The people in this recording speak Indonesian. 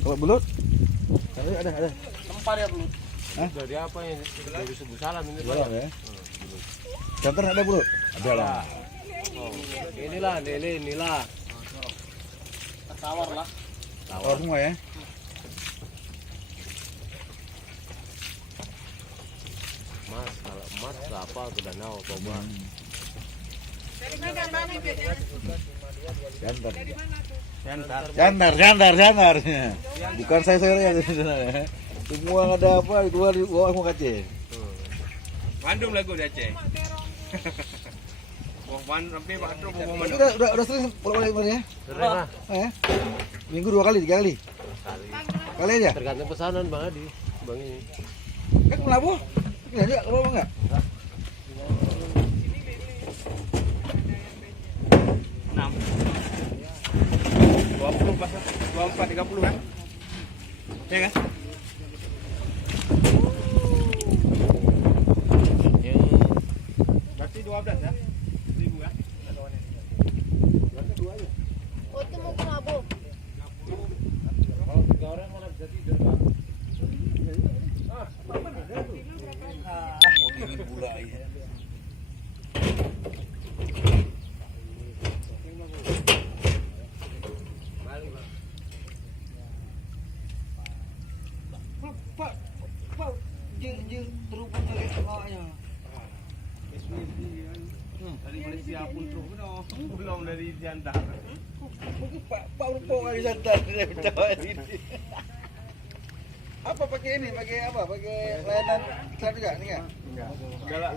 Kalau belut? Ada. Tempar ya belut. Dari apa ini? Dari subuh salam ini. Belut ya. Jantan ada belut? Ada lah. Oh, inilah, inilah. Tawar lah. Tawar semua ya. Mas, kalau emas apa ke danau coba. Dari mana bang ikannya? Jantan. Dari mana tuh? Jantar. Bukan saya ya. Semua ada apa itu di bawah mau kace. Bandung lagu di Aceh. Wah, sampai Pak Tro bawa mana? Udah sering bolak-balik mana ya? Sering lah. Minggu 2 kali, 3 kali. Kali aja. Tergantung pesanan Bang Adi. Bang ini. Kan melabuh. Ini aja kalau enggak. Enam. 20 pas 24 30 kan? Ya kan? Berarti 12 ya? 1000 ya? Oh itu mau kelabu. Kalau 3 orang mana bisa tidur, Bang? Pak, jeng terhubung dari kakaknya. Dari Malaysia pun terus belum dari Jantar. Mungkin Pak Rupo kali santai ini. Apa pakai ini? Pakai apa? Pakai layanan iklan juga nih enggak? Enggak. Kalau